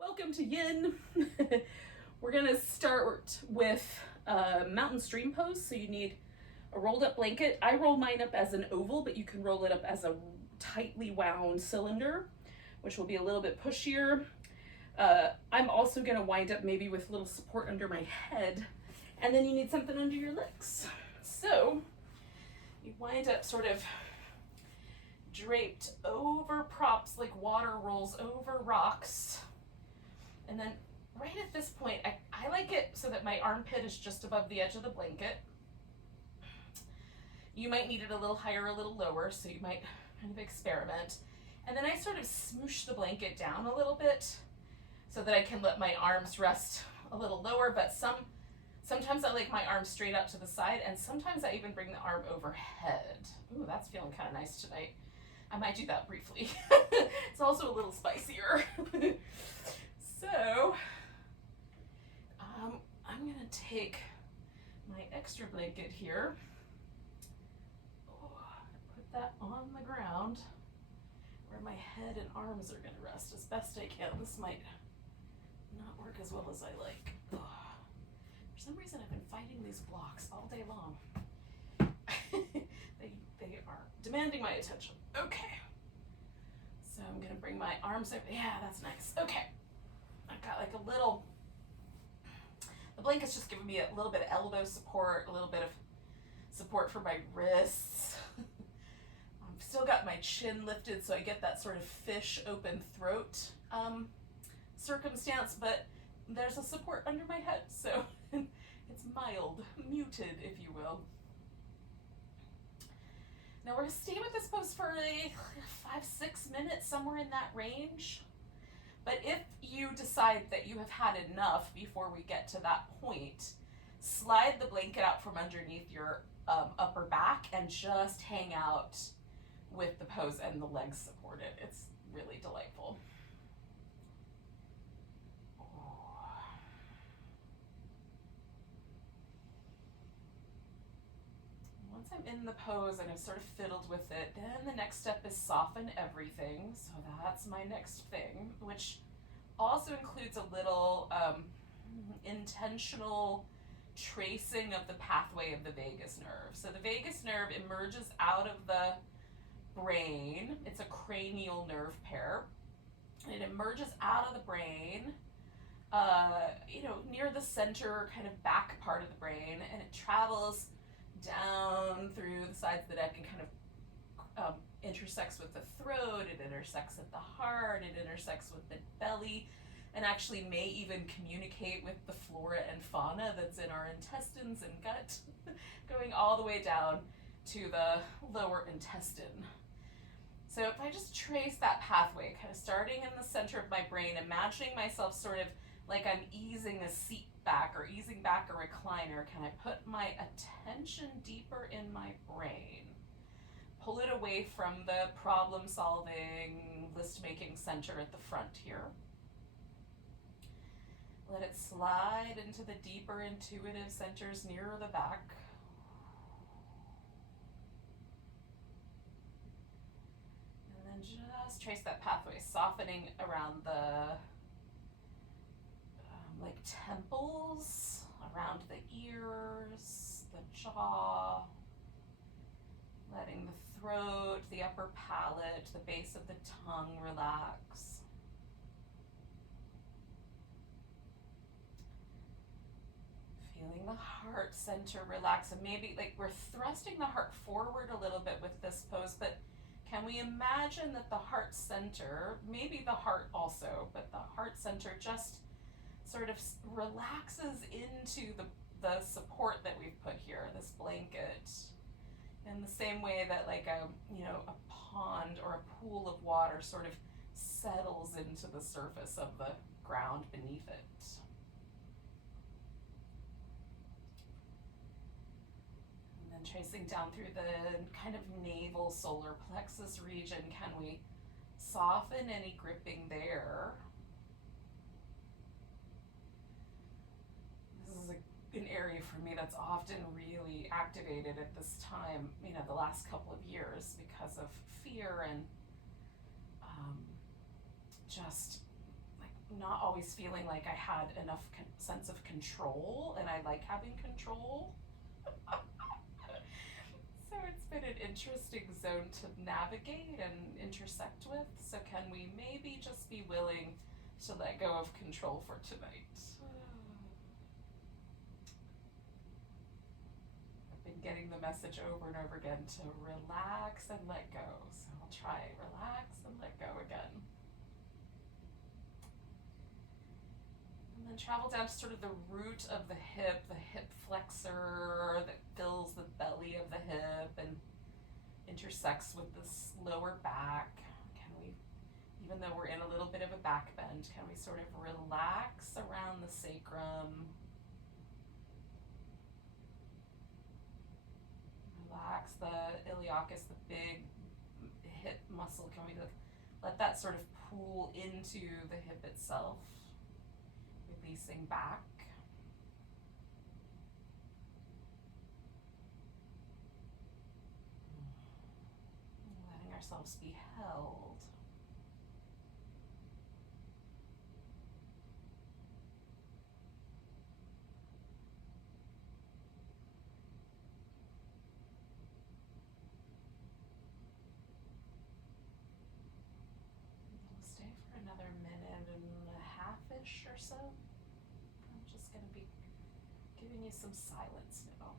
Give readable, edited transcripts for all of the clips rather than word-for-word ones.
Welcome to Yin. We're gonna start with mountain stream pose. So you need a rolled up blanket. I roll mine up as an oval, but you can roll it up as a tightly wound cylinder, which will be a little bit pushier. I'm also gonna wind up maybe with a little support under my head, and then you need something under your legs. So you wind up sort of draped over props like water rolls over rocks. And then right at this point, I like it so that my armpit is just above the edge of the blanket. You might need it a little higher, a little lower, so you might kind of experiment. And then I sort of smoosh the blanket down a little bit so that I can let my arms rest a little lower, but sometimes I like my arms straight out to the side, and sometimes I even bring the arm overhead. Ooh, that's feeling kind of nice tonight. I might do that briefly. It's also a little spicier. So, I'm gonna take my extra blanket here, put that on the ground where my head and arms are gonna rest as best I can. This might not work as well as I like. For some reason I've been fighting these blocks all day long. They are demanding my attention. Okay. So I'm gonna bring my arms over. Yeah, that's nice. Okay. I've got like a little, the blanket's just giving me a little bit of elbow support, a little bit of support for my wrists. I've still got my chin lifted, so I get that sort of fish open throat circumstance, but there's a support under my head, so it's mild, muted, if you will. Now we're gonna stay with this pose for like 5-6 minutes, somewhere in that range. But if you decide that you have had enough before we get to that point, slide the blanket out from underneath your upper back and just hang out with the pose and the legs supported. It's really delightful. Once I'm in the pose and I've sort of fiddled with it, then the next step is soften everything. So that's my next thing, which also includes a little intentional tracing of the pathway of the vagus nerve. So the vagus nerve emerges out of the brain. It's a cranial nerve pair. It emerges out of the brain, near the center, kind of back part of the brain, and it travels down through the sides of the neck and kind of intersects with the throat, it intersects with the heart, it intersects with the belly, and actually may even communicate with the flora and fauna that's in our intestines and gut, going all the way down to the lower intestine. So if I just trace that pathway, kind of starting in the center of my brain, imagining myself sort of like I'm easing a seat back or easing back a recliner, can I put my attention deeper in my brain? Pull it away from the problem-solving, list-making center at the front here. Let it slide into the deeper intuitive centers nearer the back. And then just trace that pathway, softening around the like temples, around the ears, the jaw, letting the throat, the upper palate, the base of the tongue relax. Feeling the heart center relax, and maybe like we're thrusting the heart forward a little bit with this pose, but can we imagine that the heart center, maybe the heart also, but the heart center just sort of relaxes into the support that we've put here, this blanket, in the same way that like a pond or a pool of water sort of settles into the surface of the ground beneath it. And then tracing down through the kind of navel solar plexus region, can we soften any gripping there? An area for me that's often really activated at this time, the last couple of years because of fear and just like not always feeling like I had enough sense of control, and I like having control. So it's been an interesting zone to navigate and intersect with. So can we maybe just be willing to let go of control for tonight? I've been getting the message over and over again to relax and let go. So I'll try relax and let go again. And then travel down to sort of the root of the hip flexor that fills the belly of the hip and intersects with this lower back. Can we, even though we're in a little bit of a back bend, can we sort of relax around the sacrum? Relax the iliacus, the big hip muscle. Can we let that sort of pull into the hip itself? Releasing back. Letting ourselves be held. We'll stay for another minute and a half-ish or so. I'm just going to be giving you some silence now.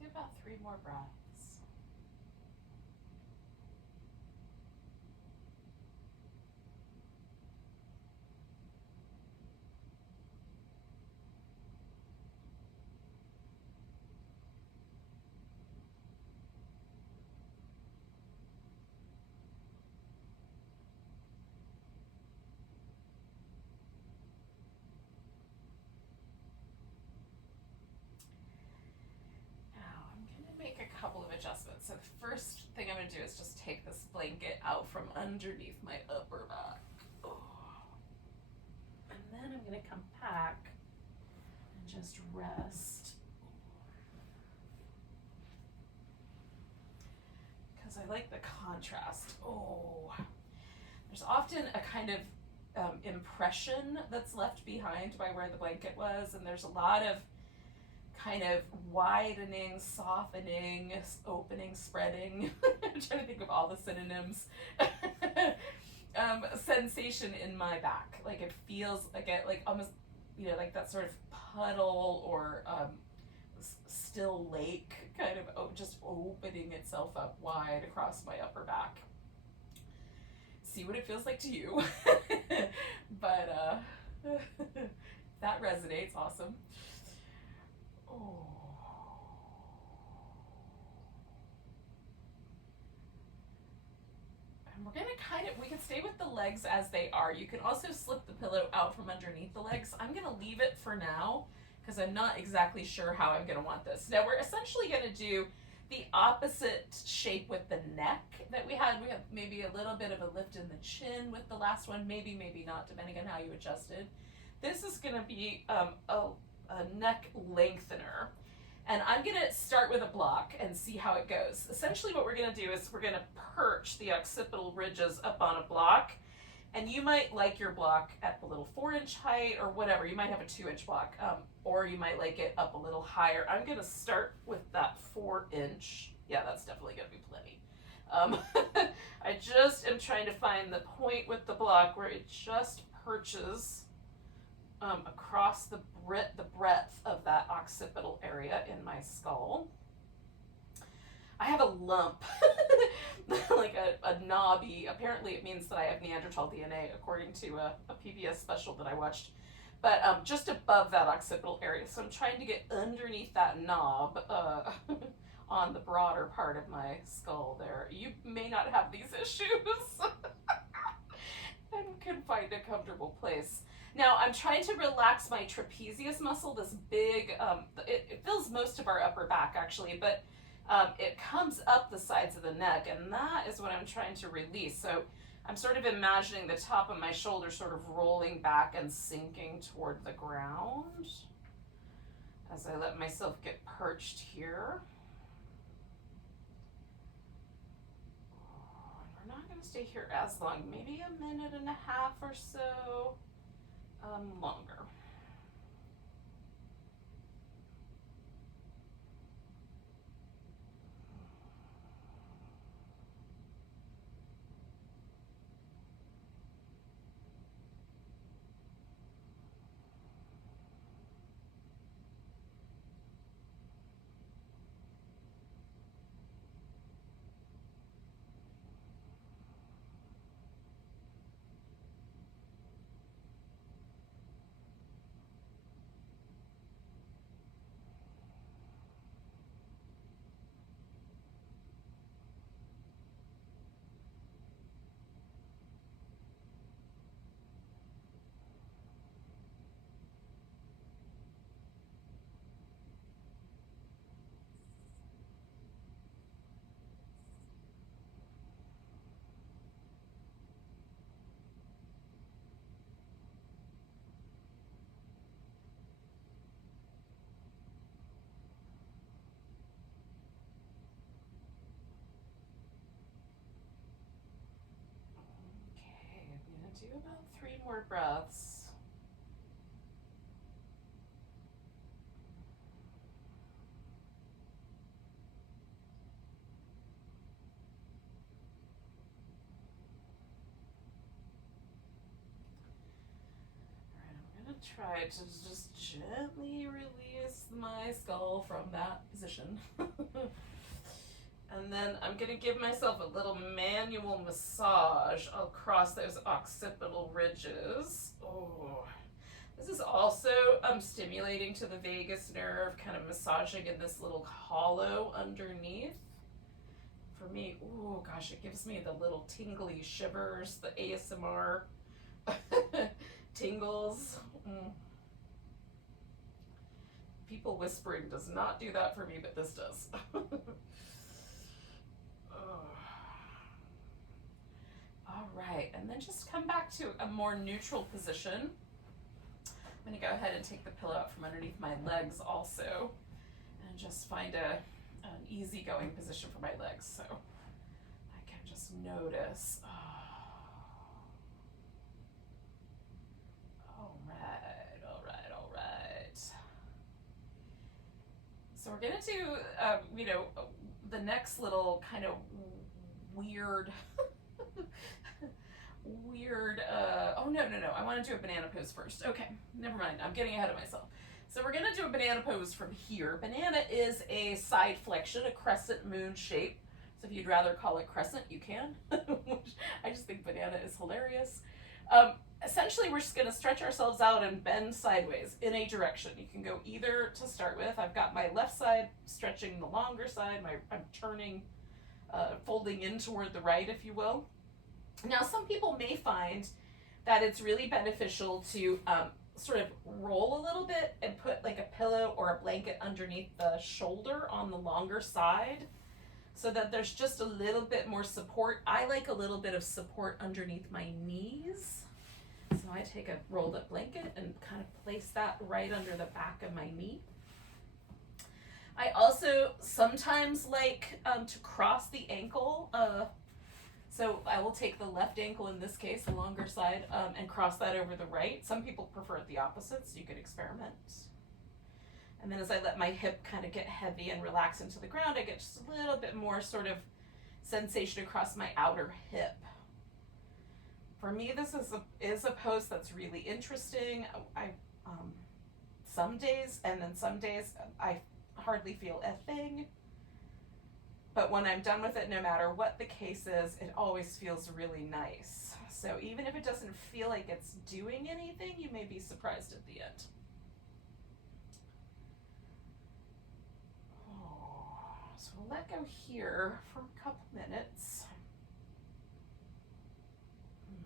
Do about 3 more breaths. Make a couple of adjustments. So the first thing I'm going to do is just take this blanket out from underneath my upper back. And then I'm going to come back and just rest. Because I like the contrast. There's often a kind of impression that's left behind by where the blanket was, and there's a lot of kind of widening, softening, opening, spreading. I'm trying to think of all the synonyms. Sensation in my back. Like it feels like almost, like that sort of puddle or still lake kind of just opening itself up wide across my upper back. See what it feels like to you. But that resonates, awesome. And we're gonna we can stay with the legs as they are. You can also slip the pillow out from underneath the legs. I'm gonna leave it for now because I'm not exactly sure how I'm gonna want this. Now we're essentially gonna do the opposite shape with the neck that we had. We have maybe a little bit of a lift in the chin with the last one, maybe not, depending on how you adjusted. This is gonna be a neck lengthener. And I'm gonna start with a block and see how it goes. Essentially what we're gonna do is we're gonna perch the occipital ridges up on a block. And you might like your block at the little 4-inch height or whatever. You might have a 2-inch block, or you might like it up a little higher. I'm gonna start with that 4-inch. Yeah, that's definitely gonna be plenty. I just am trying to find the point with the block where it just perches across the breadth of that occipital area in my skull. I have a lump, like a knobby. Apparently it means that I have Neanderthal DNA, according to a PBS special that I watched. But just above that occipital area. So I'm trying to get underneath that knob on the broader part of my skull there. You may not have these issues and can find a comfortable place. Now I'm trying to relax my trapezius muscle, this big, it fills most of our upper back actually, but it comes up the sides of the neck, and that is what I'm trying to release. So I'm sort of imagining the top of my shoulder sort of rolling back and sinking toward the ground as I let myself get perched here. We're not going to stay here as long, maybe a minute and a half or so longer. Do about 3 more breaths. All right, I'm going to try to just gently release my skull from that position. And then I'm going to give myself a little manual massage across those occipital ridges. Oh, this is also stimulating to the vagus nerve, kind of massaging in this little hollow underneath. For me, oh gosh, it gives me the little tingly shivers, the ASMR tingles. People whispering does not do that for me, but this does. All right, and then just come back to a more neutral position. I'm going to go ahead and take the pillow out from underneath my legs also, and just find an easygoing position for my legs so I can just notice. All right. So we're going to do, the next little kind of weird, oh no, I want to do a banana pose first. Okay, never mind, I'm getting ahead of myself. So we're gonna do a banana pose from here. Banana is a side flexion, a crescent moon shape. So if you'd rather call it crescent, you can. I just think banana is hilarious. Essentially, we're just gonna stretch ourselves out and bend sideways in a direction. You can go either to start with. I've got my left side stretching the longer side. I'm turning, folding in toward the right, if you will. Now, some people may find that it's really beneficial to sort of roll a little bit and put like a pillow or a blanket underneath the shoulder on the longer side so that there's just a little bit more support. I like a little bit of support underneath my knees. So I take a rolled up blanket and kind of place that right under the back of my knee. I also sometimes like to cross the ankle. So I will take the left ankle, in this case, the longer side, and cross that over the right. Some people prefer it the opposite, so you could experiment. And then as I let my hip kind of get heavy and relax into the ground, I get just a little bit more sort of sensation across my outer hip. For me, this is a pose that's really interesting. I some days, and then some days I hardly feel a thing. But when I'm done with it, no matter what the case is, it always feels really nice. So even if it doesn't feel like it's doing anything, you may be surprised at the end. So we'll let go here for a couple minutes.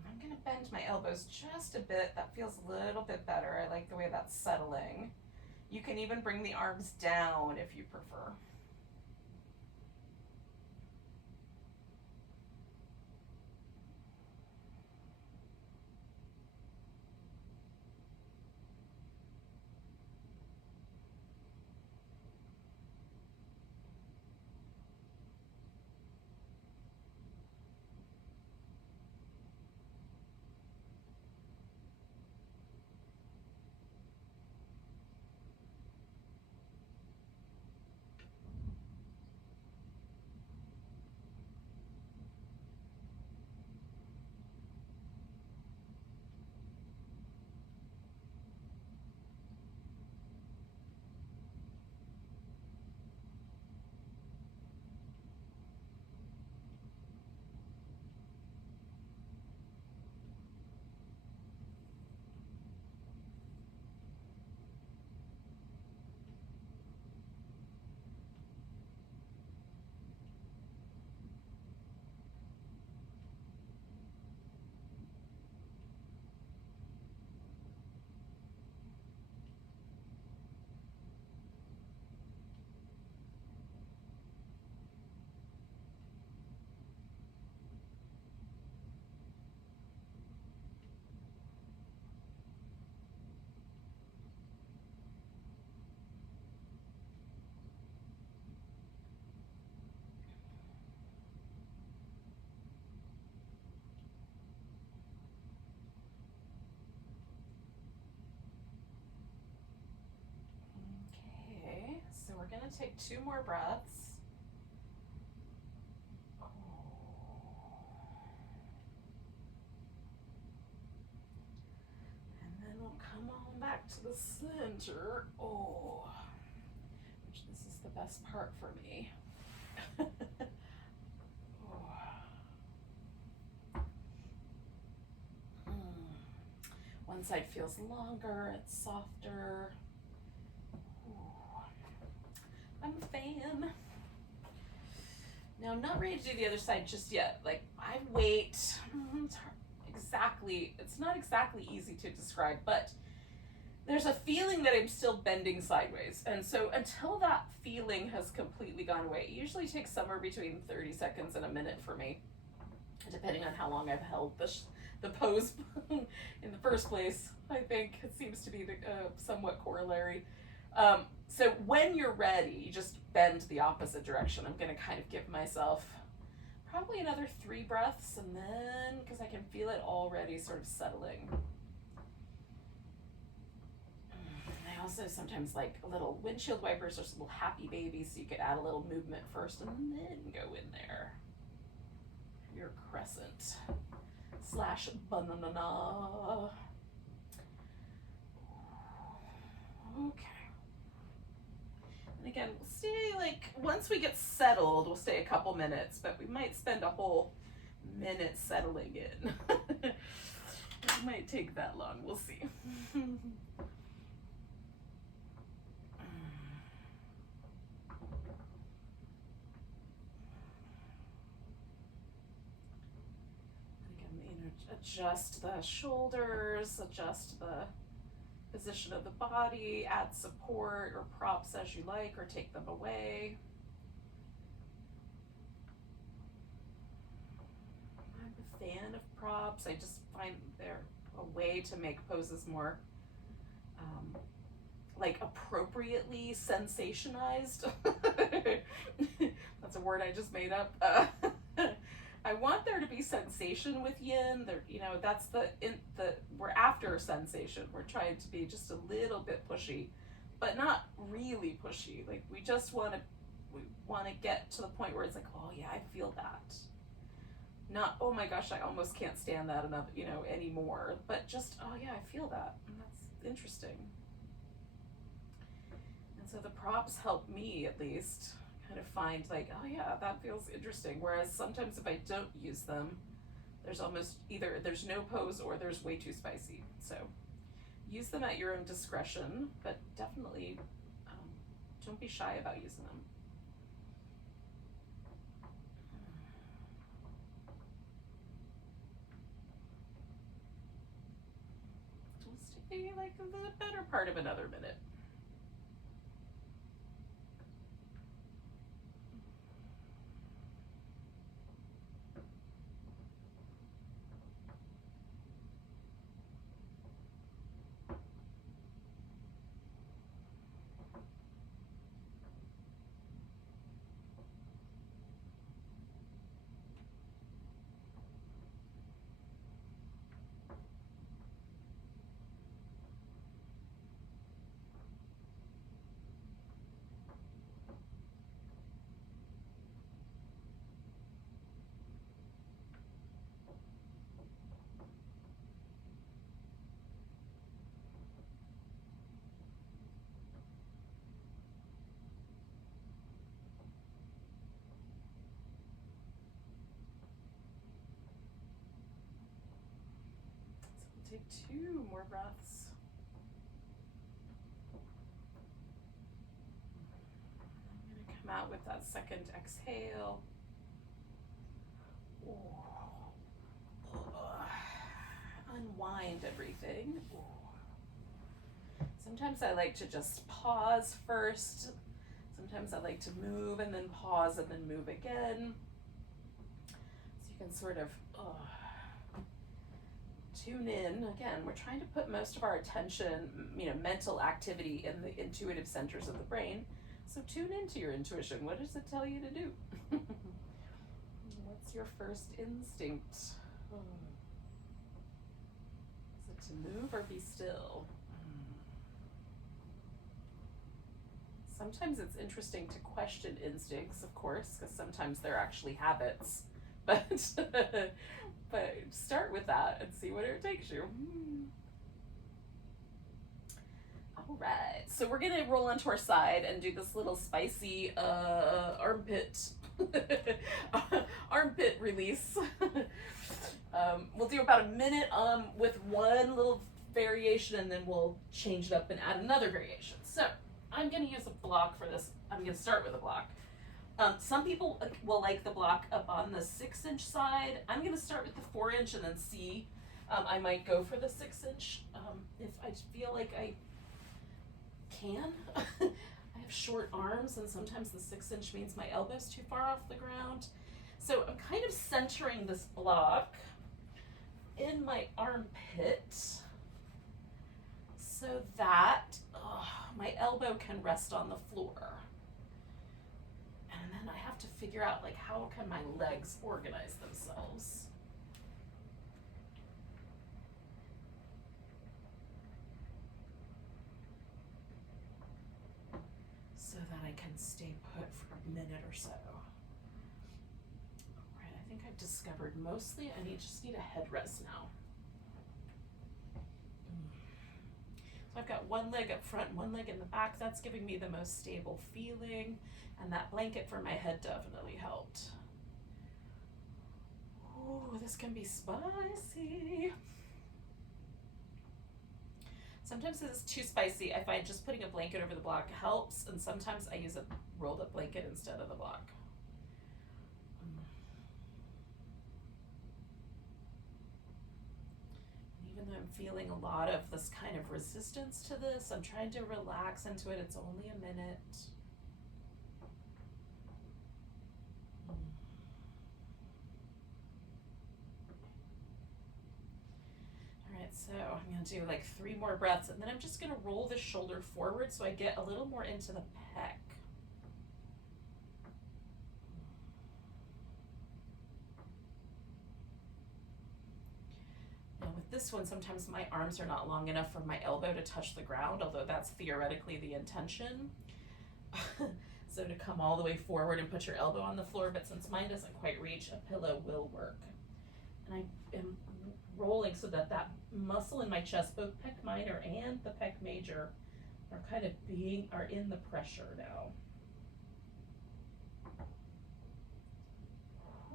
I'm going to bend my elbows just a bit. That feels a little bit better. I like the way that's settling. You can even bring the arms down if you prefer. Okay, so we're going to take 2 more breaths. And then we'll come on back to the center. Which this is the best part for me. One side feels longer, it's softer. I'm a fan. Now I'm not ready to do the other side just yet. Like, I wait. It's not exactly easy to describe, but there's a feeling that I'm still bending sideways. And so until that feeling has completely gone away, it usually takes somewhere between 30 seconds and a minute for me, depending on how long I've held the pose in the first place. I think it seems to be the somewhat corollary. So when you're ready, you just bend the opposite direction. I'm going to kind of give myself probably another 3 breaths, and then, because I can feel it already sort of settling. I also sometimes like little windshield wipers or some little happy babies, so you could add a little movement first and then go in there. Your crescent / banana. Okay. And again, we'll stay, like, once we get settled, we'll stay a couple minutes, but we might spend a whole minute settling in. It might take that long, we'll see. Again, adjust the shoulders, adjust the position of the body, add support or props as you like, or take them away. I'm a fan of props. I just find they're a way to make poses more like appropriately sensationized. That's a word I just made up. I want there to be sensation with yin. There, you know, that's we're after sensation. We're trying to be just a little bit pushy, but not really pushy. Like we want to get to the point where it's like, oh yeah, I feel that. Not, oh my gosh, I almost can't stand that enough, you know, anymore. But just, oh yeah, I feel that. And that's interesting. And so the props help me, at least, kind of find like, oh yeah, that feels interesting. Whereas sometimes if I don't use them, there's almost either there's no pose or there's way too spicy. So use them at your own discretion, but definitely don't be shy about using them. We'll stay like the better part of another minute. Take 2 more breaths. I'm going to come out with that second exhale. Unwind everything. Sometimes I like to just pause first. Sometimes I like to move and then pause and then move again. So you can sort of tune in. Again, we're trying to put most of our attention, you know, mental activity in the intuitive centers of the brain. So tune into your intuition. What does it tell you to do? What's your first instinct? Is it to move or be still? Sometimes it's interesting to question instincts, of course, because sometimes they're actually habits. But but start with that and see where it takes you. All right, so we're gonna roll onto our side and do this little spicy armpit armpit release. We'll do about a minute with one little variation, and then we'll change it up and add another variation. So I'm gonna use a block for this. I'm gonna start with a block. Some people will like the block up on the 6-inch side. I'm going to start with the 4-inch and then see. I might go for the 6-inch if I feel like I can. I have short arms, and sometimes the 6-inch means my elbow's too far off the ground. So I'm kind of centering this block in my armpit so that my elbow can rest on the floor. And then I have to figure out, like, how can my legs organize themselves? So that I can stay put for a minute or so. All right, I think I've discovered mostly I just need a headrest now. So I've got one leg up front, one leg in the back. That's giving me the most stable feeling. And that blanket for my head definitely helped. Ooh, this can be spicy. Sometimes this is too spicy. I find just putting a blanket over the block helps, and sometimes I use a rolled up blanket instead of the block. Even though I'm feeling a lot of this kind of resistance to this, I'm trying to relax into it. It's only a minute. So I'm going to do like 3 more breaths, and then I'm just going to roll the shoulder forward so I get a little more into the pec. Now with this one, sometimes my arms are not long enough for my elbow to touch the ground, although that's theoretically the intention. So to come all the way forward and put your elbow on the floor, but since mine doesn't quite reach, a pillow will work. And I am rolling so that that muscle in my chest, both pec minor and the pec major, are kind of are in the pressure now.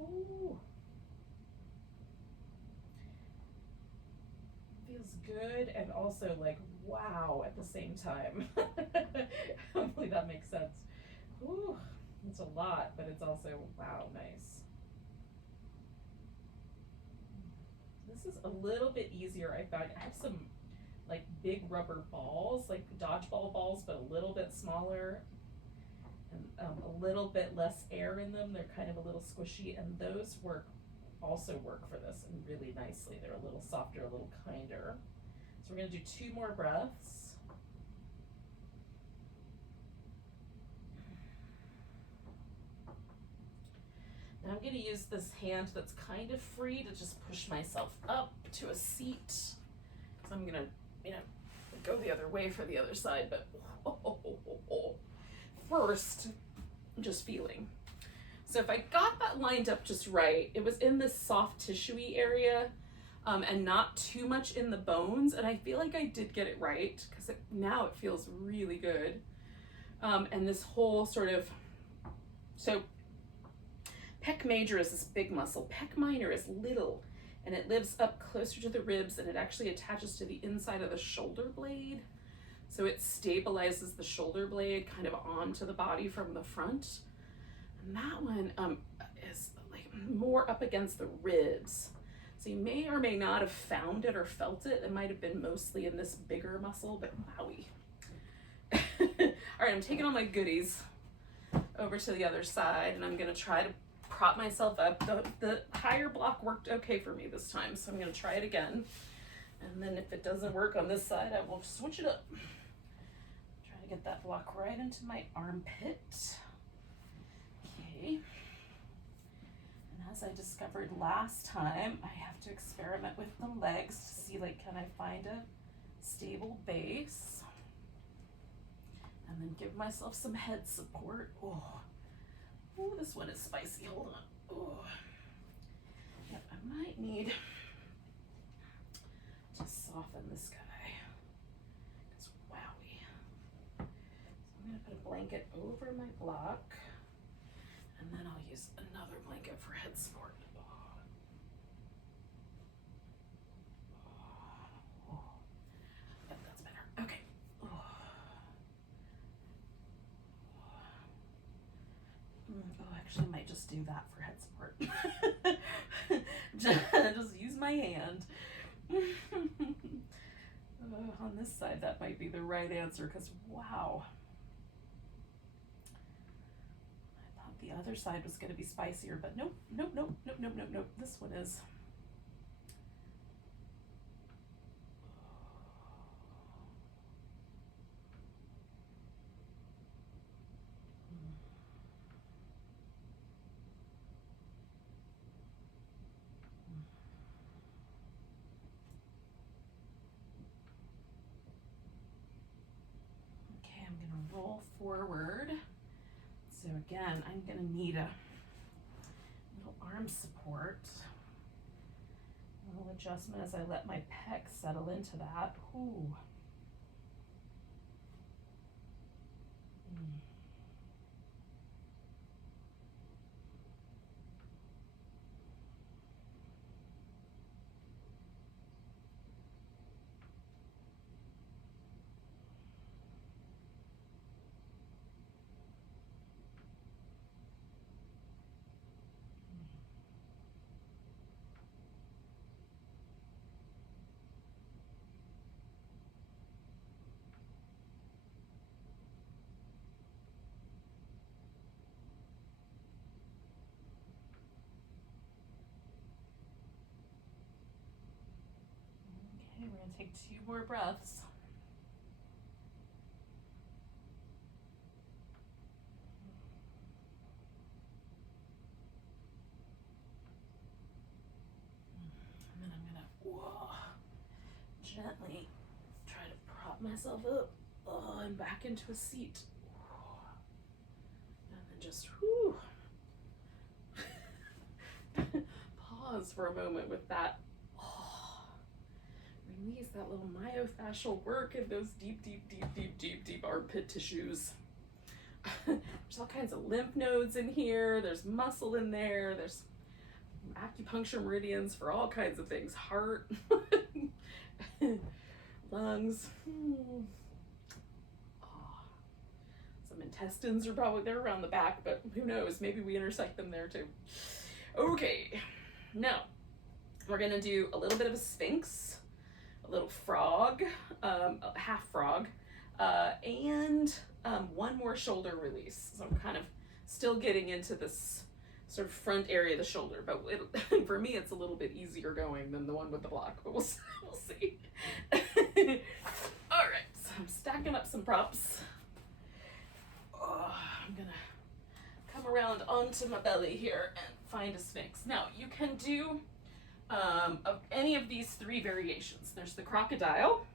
Ooh. Feels good and also like wow at the same time. Hopefully that makes sense. Ooh, it's a lot, but it's also wow, nice. This is a little bit easier. I found I have some like big rubber balls, like dodgeball balls, but a little bit smaller and a little bit less air in them. They're kind of a little squishy, and those also work for this and really nicely. They're a little softer, a little kinder. So we're gonna do 2 more breaths. Now I'm gonna use this hand that's kind of free to just push myself up to a seat. So I'm gonna, go the other way for the other side, but first, I'm just feeling. So if I got that lined up just right, it was in this soft tissue-y area and not too much in the bones, and I feel like I did get it right because now it feels really good. And this whole sort of, so pec major is this big muscle, pec minor is little, and it lives up closer to the ribs, and it actually attaches to the inside of the shoulder blade. So it stabilizes the shoulder blade kind of onto the body from the front. And that one is like more up against the ribs. So you may or may not have found it or felt it. It might have been mostly in this bigger muscle, but wowie. All right, I'm taking all my goodies over to the other side, and I'm gonna try to prop myself up. The higher block worked okay for me this time, so I'm gonna try it again. And then if it doesn't work on this side, I will switch it up. Try to get that block right into my armpit. Okay. And as I discovered last time, I have to experiment with the legs to see, like, can I find a stable base? And then give myself some head support. Oh, this one is spicy. Hold on. Oh, yep, I might need to soften this guy. Because wowie. So I'm gonna put a blanket over my block, and then I'll use another blanket for head support. Yep, that's better. Okay. Actually, I might just do that for head support. just use my hand. On this side, that might be the right answer, because wow. I thought the other side was going to be spicier, but nope. This one is. Roll forward. So again, I'm going to need a little arm support. A little adjustment as I let my pec settle into that. Ooh. Take 2 more breaths. And then I'm gonna gently try to prop myself up and back into a seat. And then just pause for a moment with that. Release that little myofascial work in those deep armpit tissues. There's all kinds of lymph nodes in here. There's muscle in there. There's acupuncture meridians for all kinds of things. Heart, lungs. Some intestines are probably there around the back, but who knows? Maybe we intersect them there too. Okay, now we're gonna do a little bit of a sphinx, a little frog, a half frog, and one more shoulder release. So I'm kind of still getting into this sort of front area of the shoulder, but for me it's a little bit easier going than the one with the block, but we'll see. All right, so I'm stacking up some props. I'm gonna come around onto my belly here and find a sphinx. Now you can do of any of these 3 variations. There's the crocodile,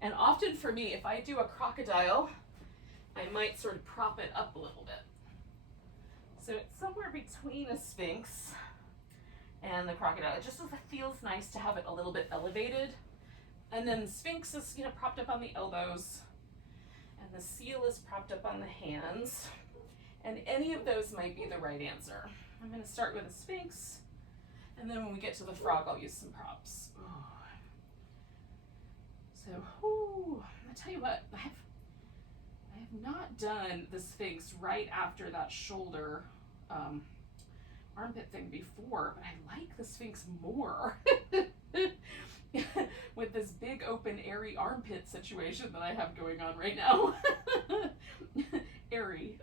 and often for me, if I do a crocodile, I might sort of prop it up a little bit. So it's somewhere between a sphinx and the crocodile. It just feels nice to have it a little bit elevated. And then the sphinx is, propped up on the elbows, and the seal is propped up on the hands. And any of those might be the right answer. I'm going to start with a sphinx, and then when we get to the frog, I'll use some props. So, I'll tell you what, I have not done the sphinx right after that shoulder armpit thing before, but I like the sphinx more with this big open airy armpit situation that I have going on right now. Airy.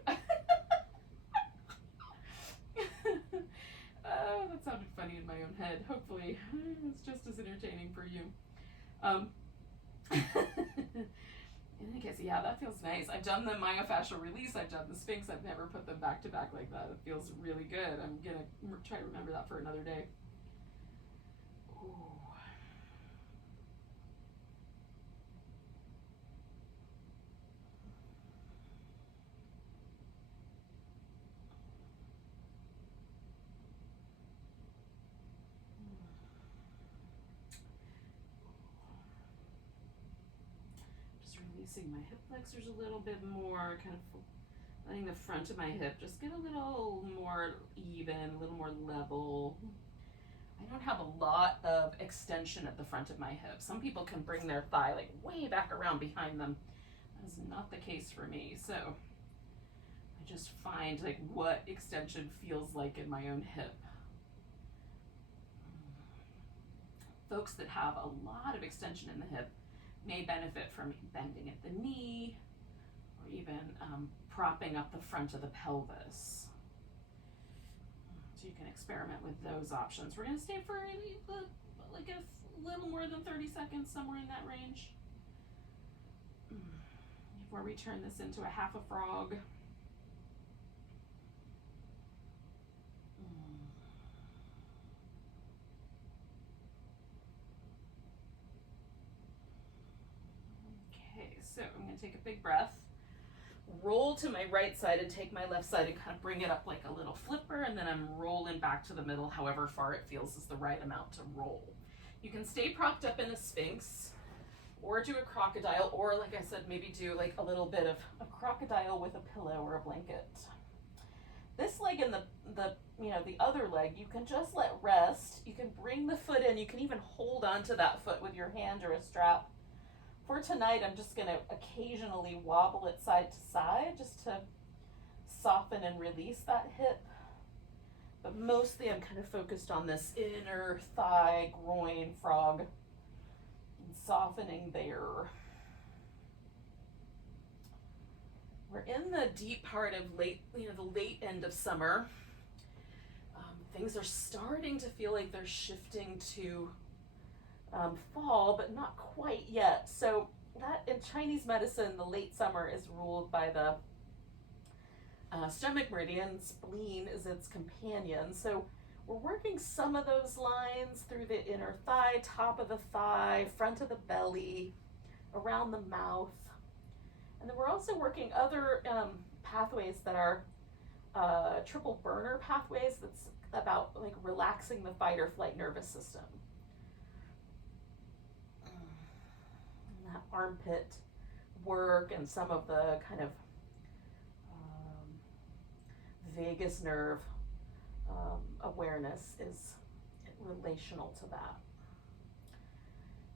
That sounded funny in my own head. Hopefully it's just as entertaining for you. In any case, yeah, that feels nice. I've done the myofascial release, I've done the sphinx, I've never put them back to back like that. It feels really good. I'm gonna try to remember that for another day. Ooh. Releasing my hip flexors a little bit more, kind of letting the front of my hip just get a little more even, a little more level. I don't have a lot of extension at the front of my hip. Some people can bring their thigh like way back around behind them. That is not the case for me. So I just find like what extension feels like in my own hip. Folks that have a lot of extension in the hip may benefit from bending at the knee, or even propping up the front of the pelvis. So you can experiment with those options. We're going to stay for like a little more than 30 seconds, somewhere in that range, before we turn this into a half a frog. So I'm going to take a big breath, roll to my right side and take my left side and kind of bring it up like a little flipper, and then I'm rolling back to the middle however far it feels is the right amount to roll. You can stay propped up in a sphinx, or do a crocodile, or like I said, maybe do like a little bit of a crocodile with a pillow or a blanket. This leg and the other leg, you can just let rest. You can bring the foot in. You can even hold onto that foot with your hand or a strap. For tonight, I'm just going to occasionally wobble it side to side just to soften and release that hip. But mostly I'm kind of focused on this inner thigh, groin, frog, and softening there. We're in the deep part of the late end of summer. Things are starting to feel like they're shifting to fall, but not quite yet. So that in Chinese medicine, the late summer is ruled by the stomach meridian. Spleen is its companion. So we're working some of those lines through the inner thigh, top of the thigh, front of the belly, around the mouth. And then we're also working other pathways that are triple burner pathways. That's about like relaxing the fight or flight nervous system. And that armpit work and some of the kind of vagus nerve awareness is relational to that.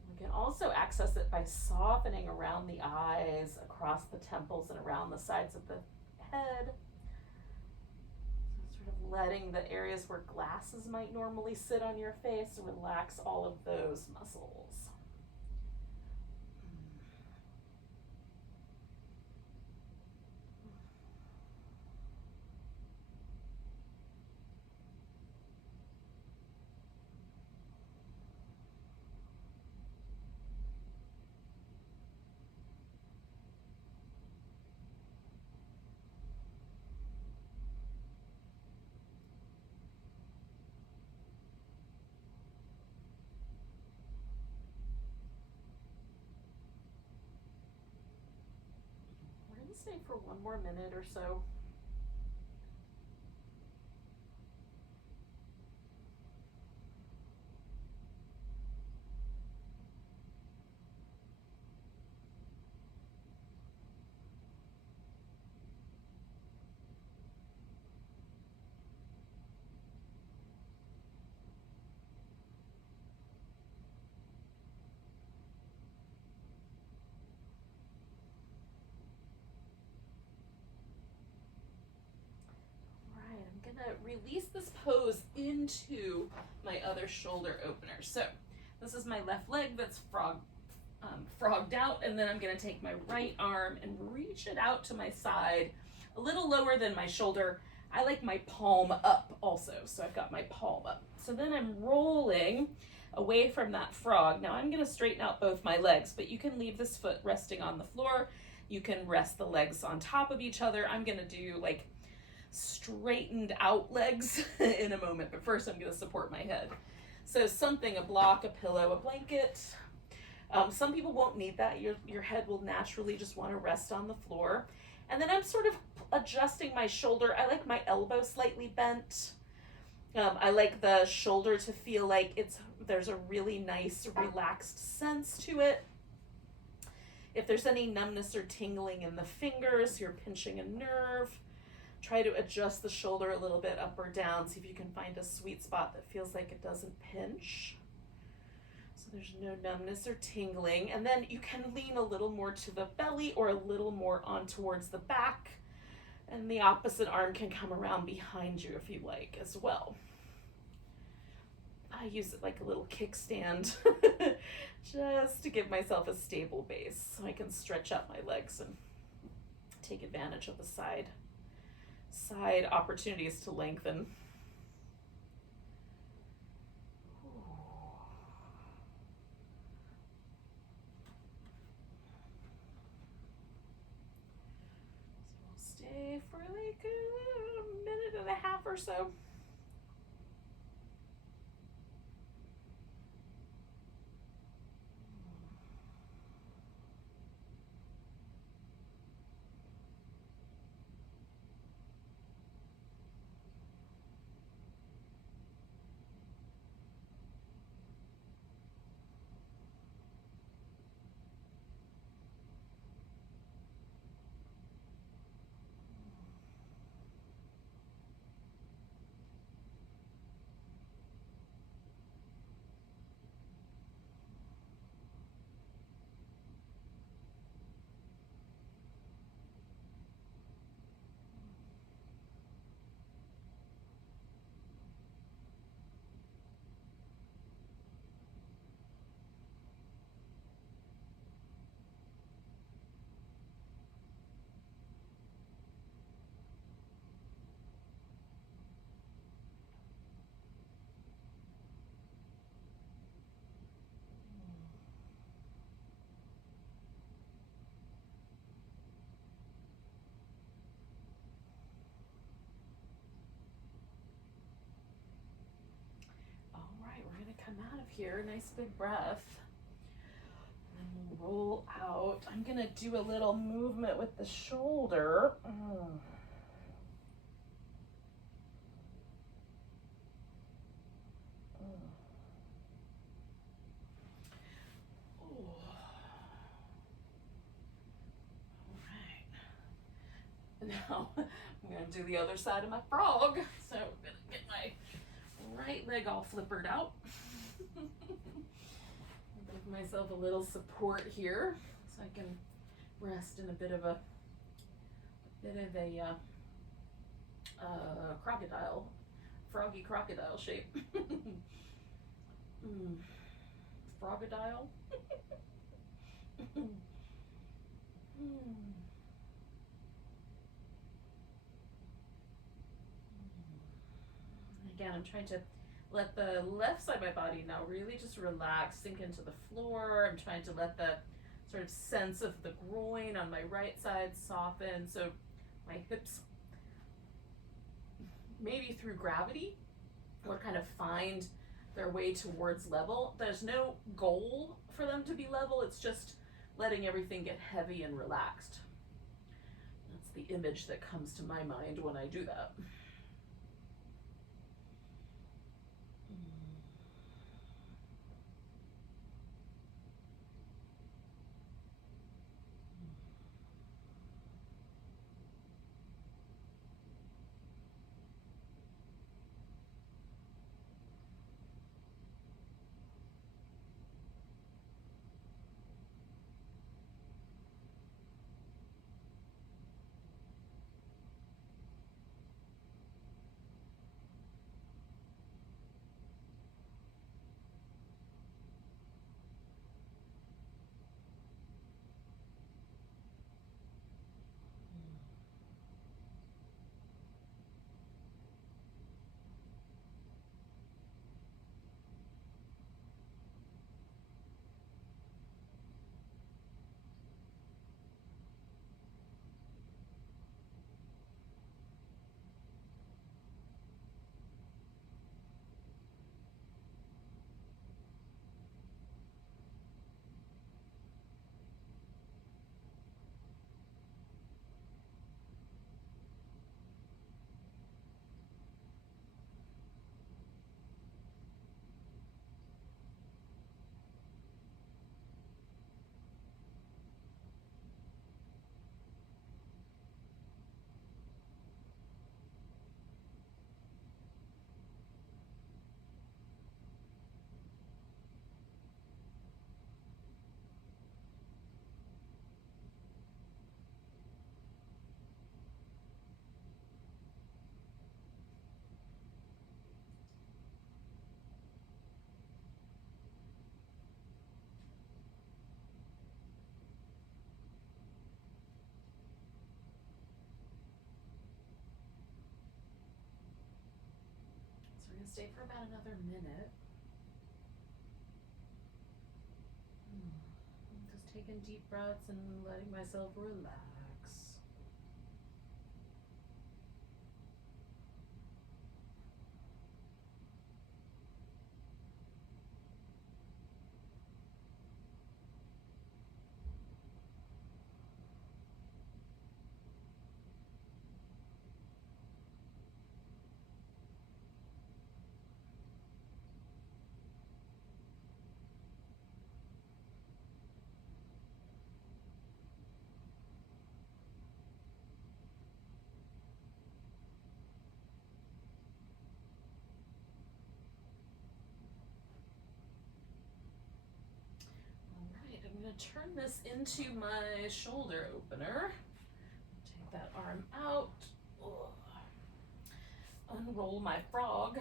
We can also access it by softening around the eyes, across the temples, and around the sides of the head. So sort of letting the areas where glasses might normally sit on your face relax all of those muscles. We're going to stay for one more minute or so. I'm gonna release this pose into my other shoulder opener. So this is my left leg that's frogged out, and then I'm gonna take my right arm and reach it out to my side, a little lower than my shoulder. I like my palm up also, so I've got my palm up. So then I'm rolling away from that frog. Now I'm gonna straighten out both my legs, but you can leave this foot resting on the floor. You can rest the legs on top of each other. I'm gonna do like straightened out legs in a moment, but first I'm going to support my head. So something, a block, a pillow, a blanket. Some people won't need that. Your head will naturally just want to rest on the floor. And then I'm sort of adjusting my shoulder. I like my elbow slightly bent. I like the shoulder to feel like there's a really nice relaxed sense to it. If there's any numbness or tingling in the fingers, you're pinching a nerve. Try to adjust the shoulder a little bit up or down. See if you can find a sweet spot that feels like it doesn't pinch. So there's no numbness or tingling. And then you can lean a little more to the belly or a little more on towards the back. And the opposite arm can come around behind you if you like as well. I use it like a little kickstand just to give myself a stable base so I can stretch out my legs and take advantage of the side opportunities to lengthen. So we'll stay for like a minute and a half or so. here. Nice big breath. And then we'll roll out. I'm gonna do a little movement with the shoulder. Now I'm going to do the other side of my frog. So I'm going to get my right leg all flippered out. Give myself a little support here so I can rest in a bit of a crocodile, froggy crocodile shape. Frogodile. Again, I'm trying to let the left side of my body now really just relax, sink into the floor. I'm trying to let the sort of sense of the groin on my right side soften. So my hips, maybe through gravity, will kind of find their way towards level. There's no goal for them to be level. It's just letting everything get heavy and relaxed. That's the image that comes to my mind when I do that. Stay for about another minute. Just taking deep breaths and letting myself relax. I'm going to turn this into my shoulder opener. Take that arm out. Unroll my frog.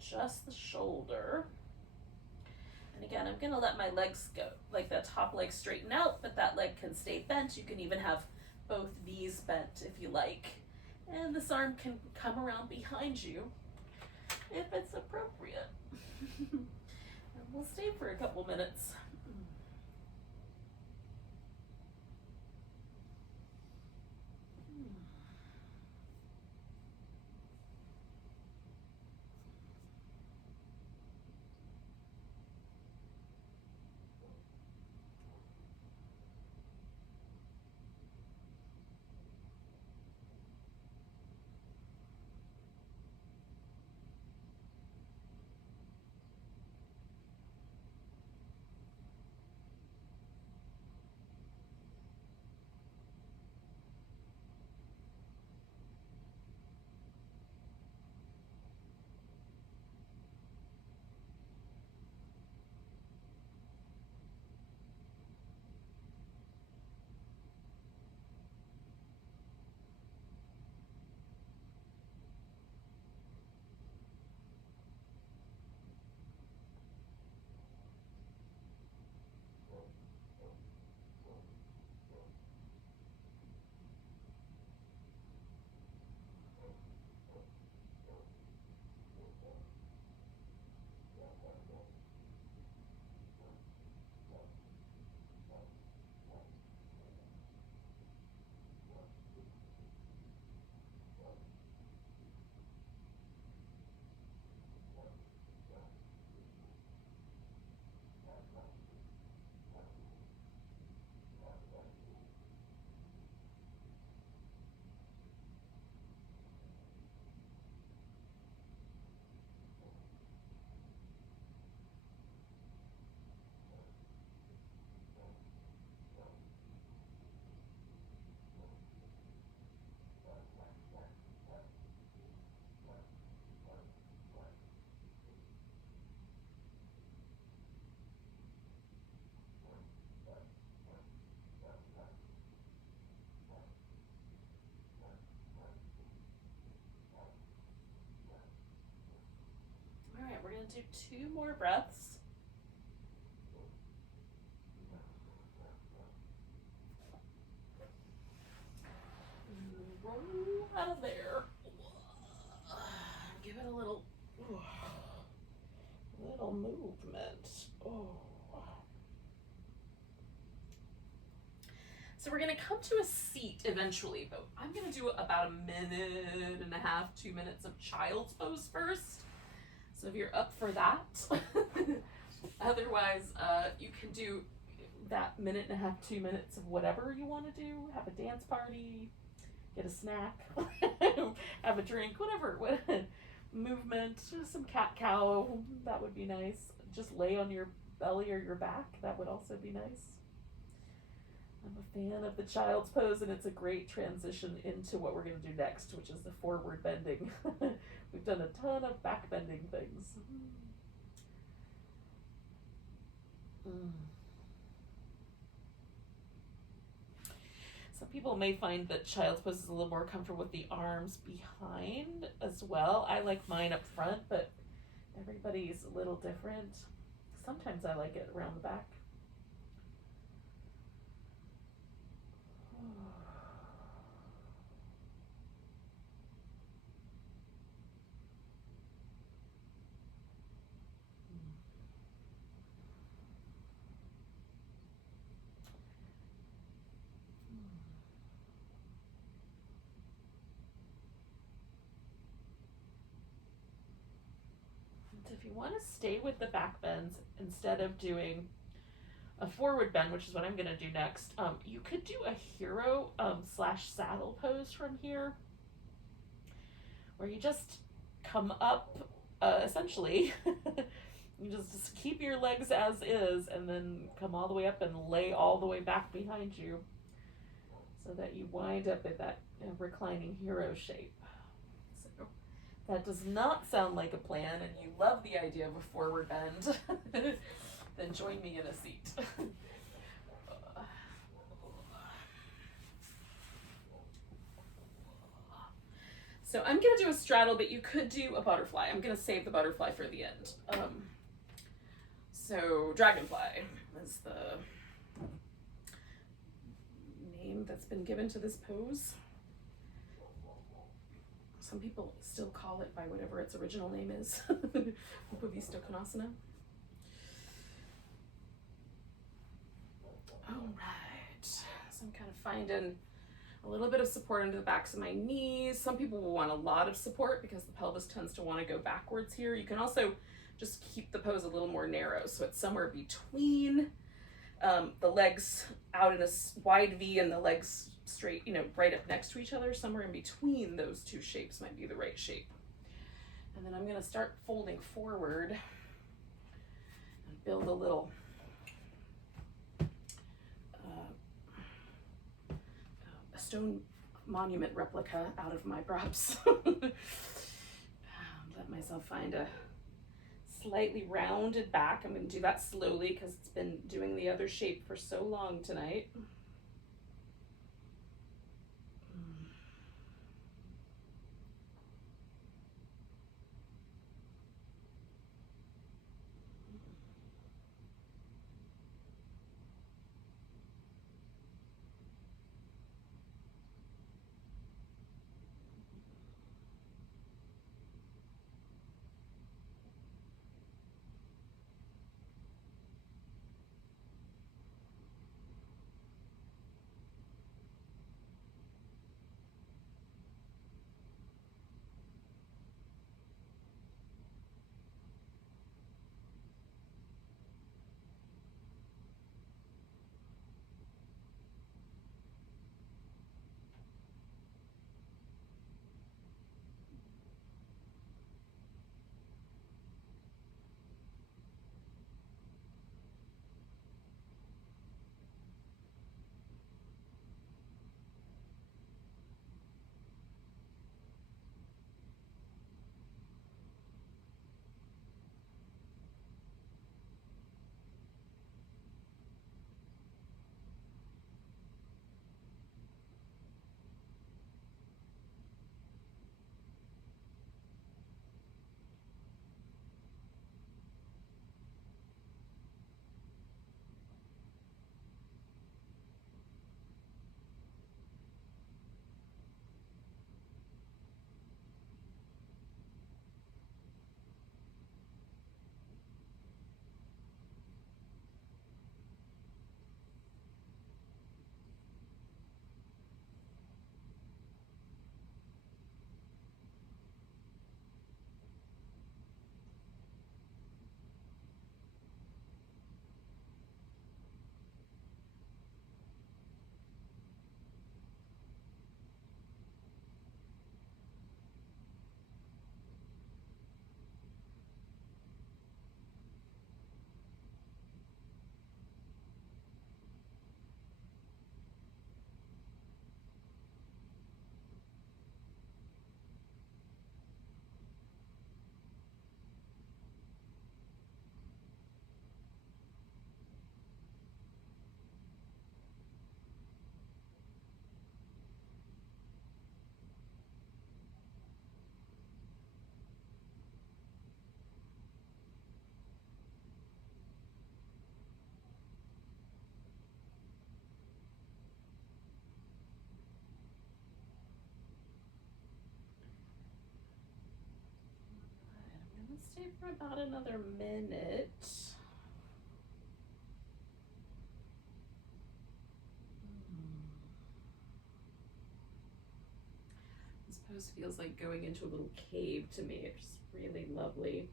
Adjust the shoulder. And again, I'm going to let my legs go, like that top leg straighten out, but that leg can stay bent. You can even have both knees bent if you like. And this arm can come around behind you if it's appropriate. And we'll stay for a couple minutes. and do 2 more breaths. Roll out of there. Give it a little movement. So we're going to come to a seat eventually, but I'm going to do about 1.5, 2 minutes of child's pose first. So if you're up for that, otherwise you can do that 1.5, 2 minutes of whatever you want to do. Have a dance party, get a snack, have a drink, whatever. Movement, some cat-cow, that would be nice. Just lay on your belly or your back, that would also be nice. I'm a fan of the child's pose, and it's a great transition into what we're going to do next, which is the forward bending. We've done a ton of back bending things. Some people may find that child's pose is a little more comfortable with the arms behind as well. I like mine up front, but everybody's a little different. Sometimes I like it around the back. If you want to stay with the back bends instead of doing a forward bend, which is what I'm going to do next, you could do a hero / saddle pose from here, where you just come up, essentially, you just keep your legs as is, and then come all the way up and lay all the way back behind you, so that you wind up in that reclining hero shape. So that does not sound like a plan, and you love the idea of a forward bend, then join me in a seat. So I'm going to do a straddle, but you could do a butterfly. I'm going to save the butterfly for the end. So dragonfly is the name that's been given to this pose. Some people still call it by whatever its original name is. Upavista Konasana. All right. So I'm kind of finding a little bit of support under the backs of my knees. Some people will want a lot of support because the pelvis tends to want to go backwards here. You can also just keep the pose a little more narrow, so it's somewhere between the legs out in a wide V and the legs straight, right up next to each other. Somewhere in between those two shapes might be the right shape. And then I'm going to start folding forward and build a little a stone monument replica out of my props. Let myself find a slightly rounded back. I'm going to do that slowly because it's been doing the other shape for so long tonight. stay for about another minute. This pose feels like going into a little cave to me. It's really lovely.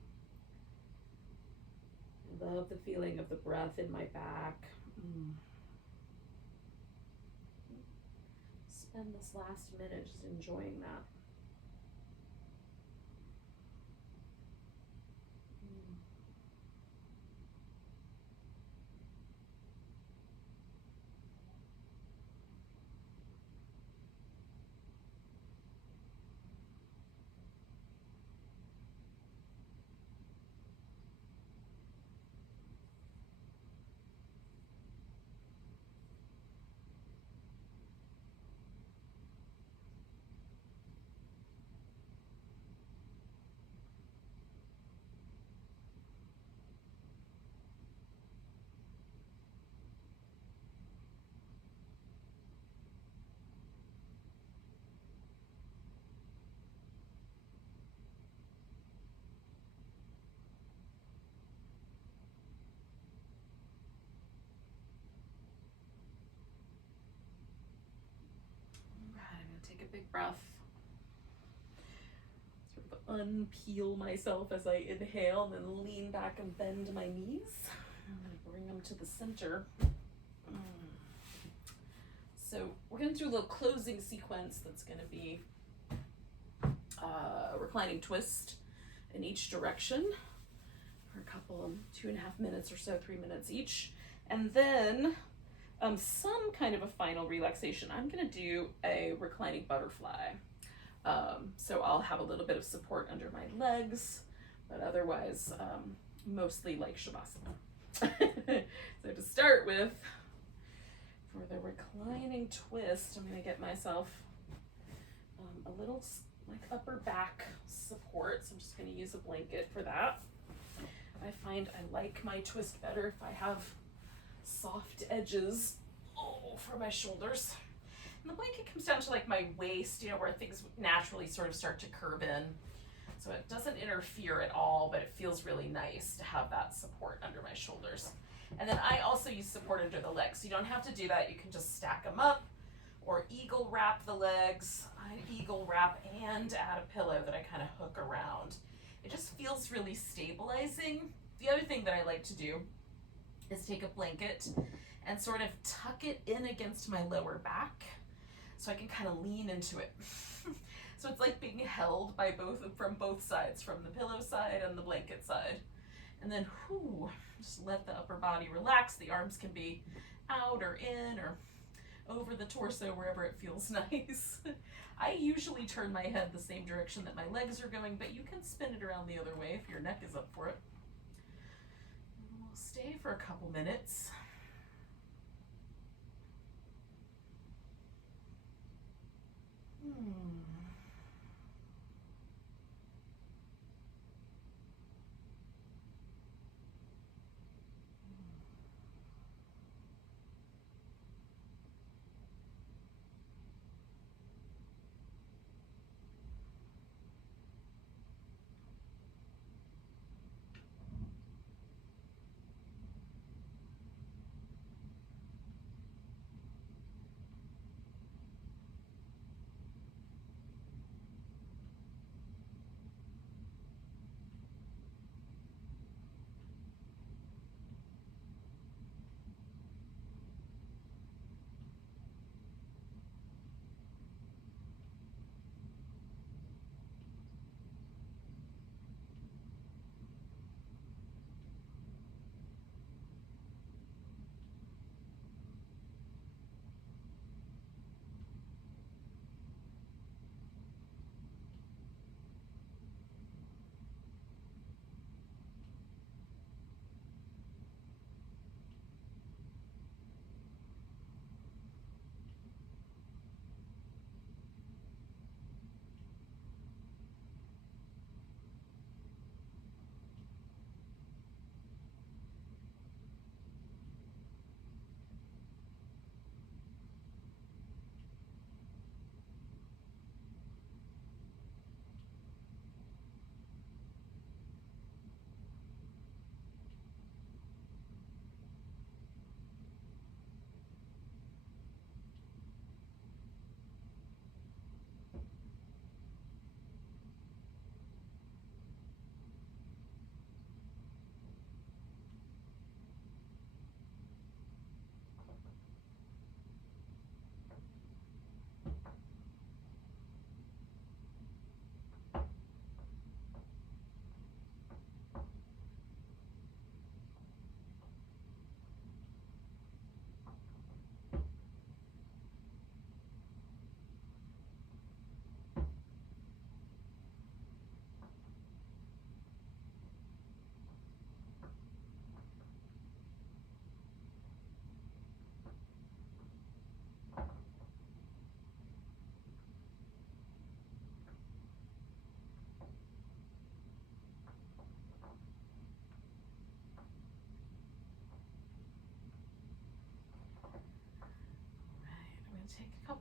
I love the feeling of the breath in my back. Spend this last minute just enjoying that. Take a big breath. Sort of unpeel myself as I inhale, and then lean back and bend my knees. I'm going to bring them to the center. So we're going to do a little closing sequence that's going to be reclining twist in each direction for a couple, 2.5 minutes or so, 3 minutes each. And then some kind of a final relaxation. I'm going to do a reclining butterfly. So I'll have a little bit of support under my legs, but otherwise mostly like Shavasana. So to start with, for the reclining twist, I'm going to get myself a little like upper back support. So I'm just going to use a blanket for that. I find I like my twist better if I have soft edges for my shoulders. And the blanket comes down to like my waist, you know, where things naturally sort of start to curve in. So it doesn't interfere at all, but it feels really nice to have that support under my shoulders. And then I also use support under the legs. So you don't have to do that. You can just stack them up or eagle wrap the legs. I eagle wrap and add a pillow that I kind of hook around. It just feels really stabilizing. The other thing that I like to do is take a blanket and sort of tuck it in against my lower back so I can kind of lean into it. So it's like being held by from both sides, from the pillow side and the blanket side. And then just let the upper body relax. The arms can be out or in or over the torso, wherever it feels nice. I usually turn my head the same direction that my legs are going, but you can spin it around the other way if your neck is up for it. And we'll stay for a couple minutes.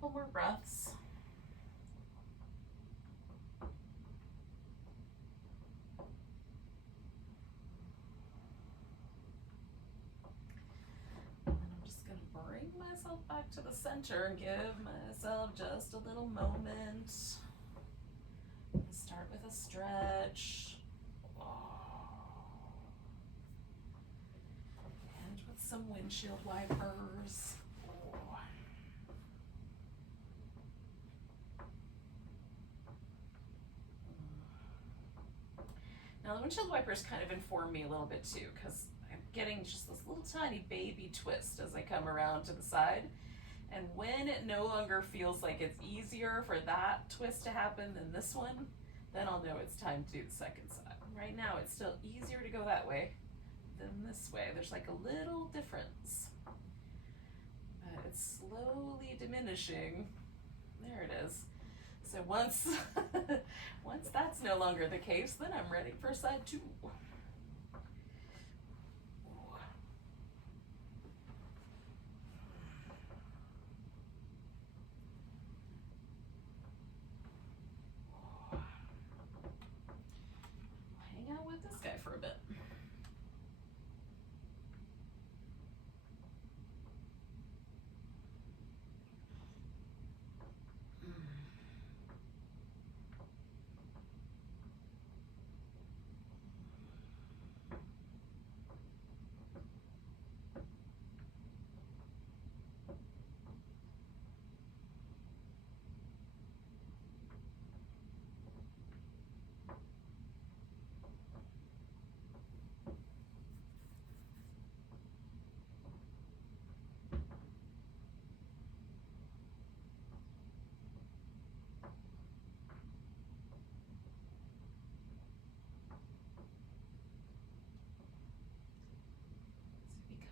couple more breaths. And then I'm just going to bring myself back to the center and give myself just a little moment. Start with a stretch. And with some windshield wipers. Now the windshield wipers kind of inform me a little bit too, because I'm getting just this little tiny baby twist as I come around to the side. And when it no longer feels like it's easier for that twist to happen than this one, then I'll know it's time to do the second side. Right now it's still easier to go that way than this way. There's like a little difference, but it's slowly diminishing. There it is. So once that's no longer the case, then I'm ready for side 2. Hang out with this guy for a bit.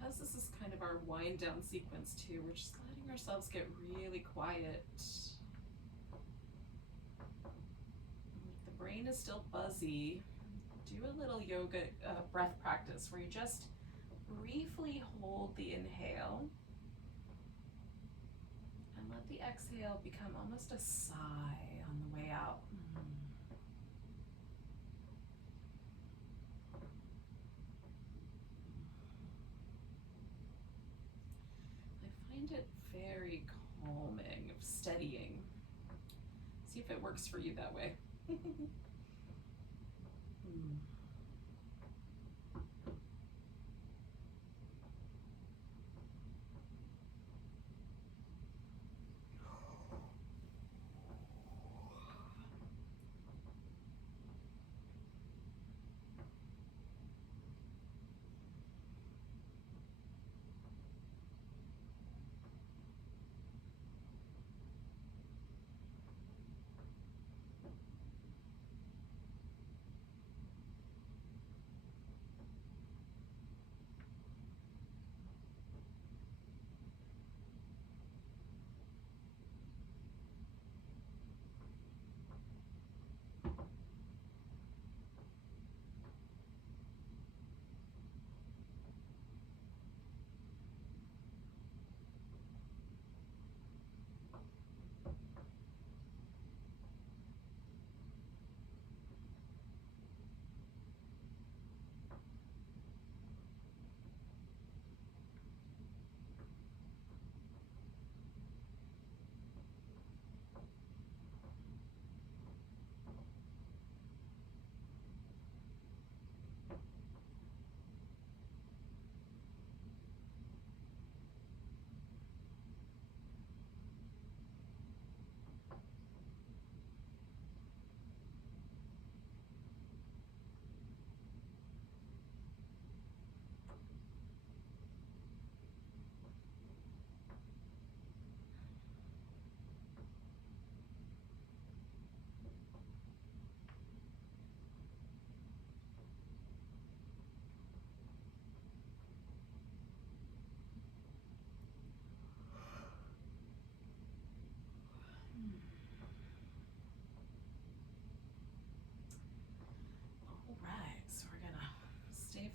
Because this is kind of our wind down sequence too, we're just letting ourselves get really quiet. If the brain is still buzzy, do a little yoga breath practice where you just briefly hold the inhale and let the exhale become almost a sigh on the way out. I find it very calming, steadying. See if it works for you that way.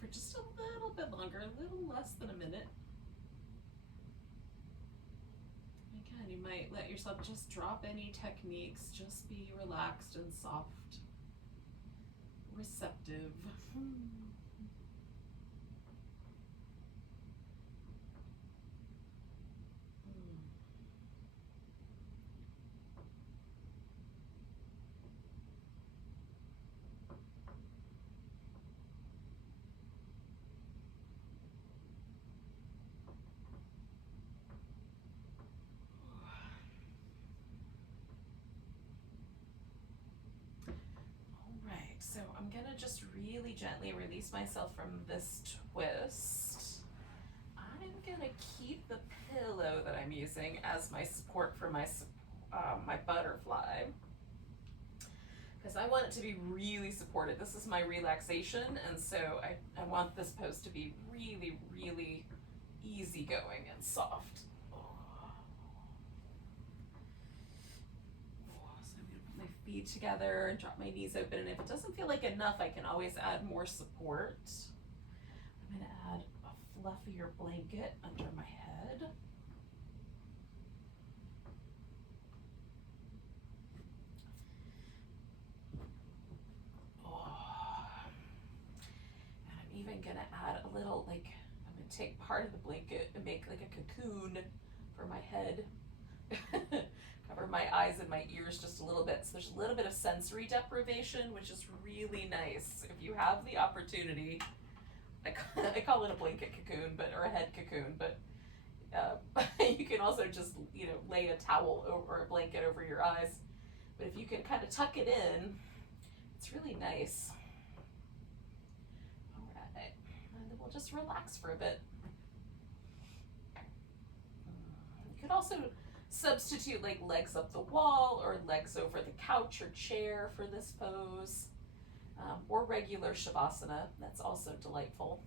For just a little bit longer, a little less than a minute. Again, you might might let yourself just drop any techniques, just be relaxed and soft, receptive. So I'm gonna just really gently release myself from this twist. I'm gonna keep the pillow that I'm using as my support for my butterfly, because I want it to be really supported. This is my relaxation, and so I want this pose to be really, really easygoing and soft. My feet together and drop my knees open, and if it doesn't feel like enough, I can always add more support. I'm going to add a fluffier blanket under my head. And I'm even going to add a little, I'm going to take part of the blanket and make like a cocoon for my head. Cover my eyes and my ears just a little bit. So there's a little bit of sensory deprivation, which is really nice. If you have the opportunity, I call it a blanket cocoon, or a head cocoon, but you can also just, lay a towel or a blanket over your eyes. But if you can kind of tuck it in, it's really nice. All right, and then we'll just relax for a bit. You could also substitute like legs up the wall or legs over the couch or chair for this pose, or regular Shavasana. That's also delightful.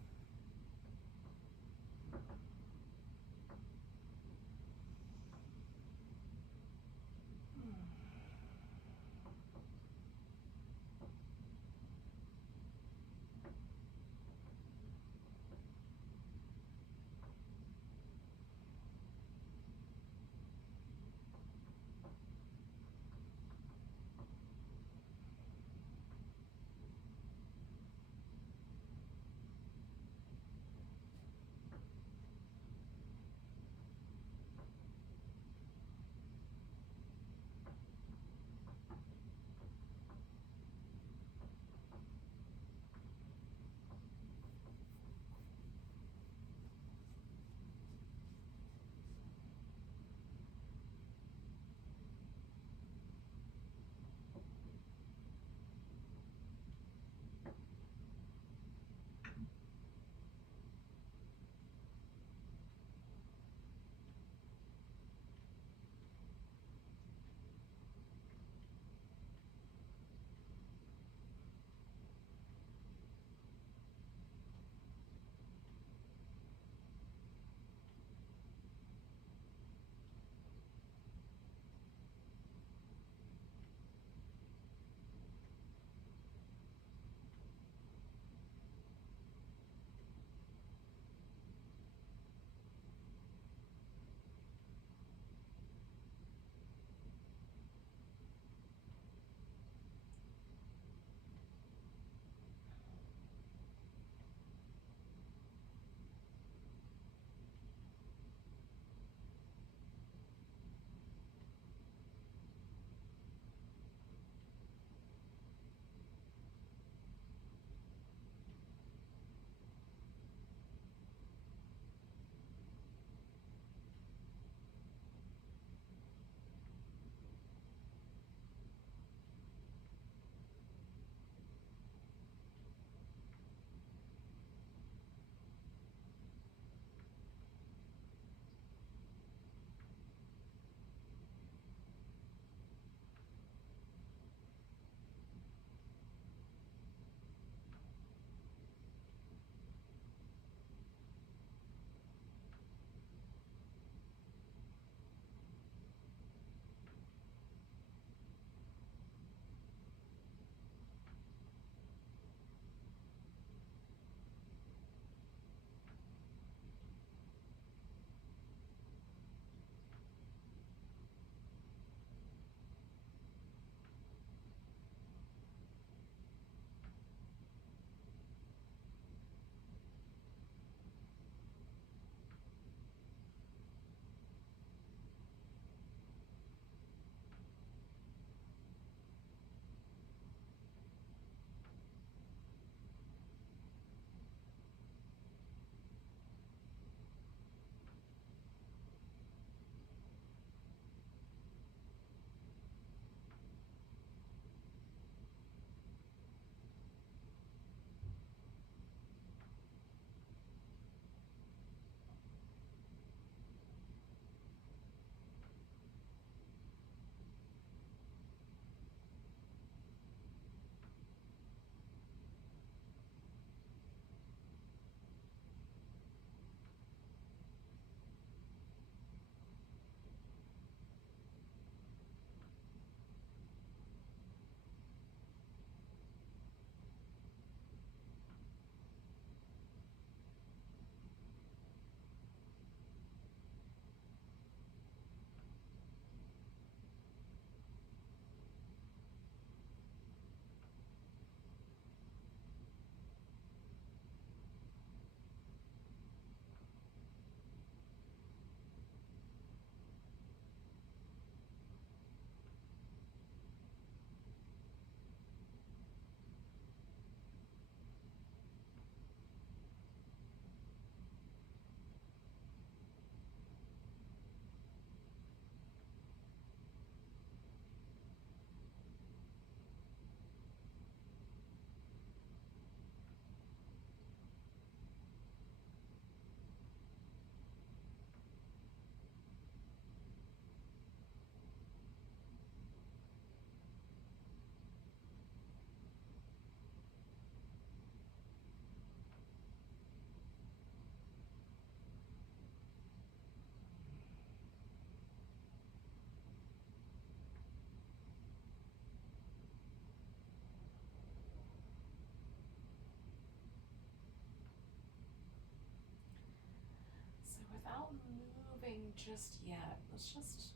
just yet. Let's just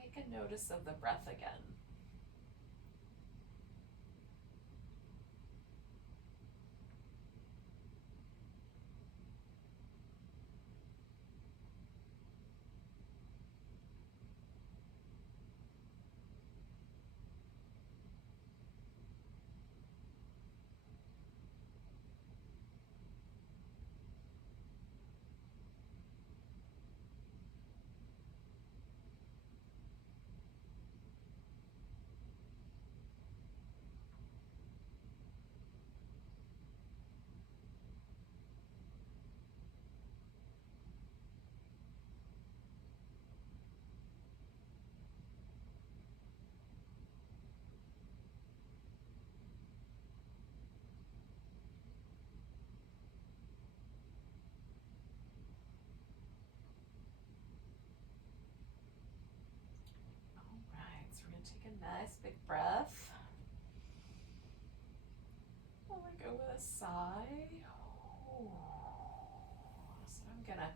take a notice of the breath again. So we're going to take a nice big breath. I'll let go with a sigh. So I'm going to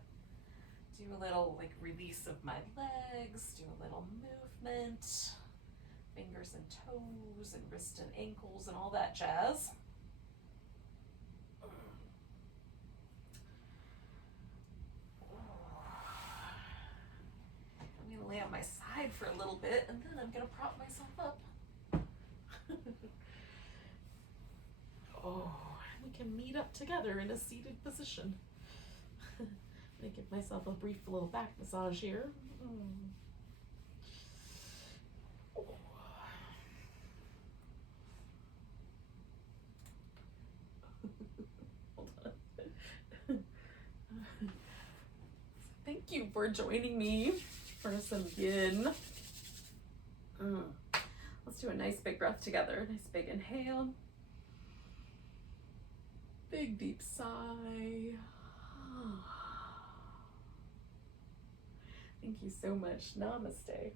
do a little like release of my legs, do a little movement, fingers and toes and wrists and ankles and all that jazz. I'm going to lay on my side for a little bit and then I'm going to prop myself up. We can meet up together in a seated position. I'm going to give myself a brief little back massage here. Hold on. Thank you for joining me for some yin. Let's do a nice big breath together. Nice big inhale. Big deep sigh. Thank you so much. Namaste.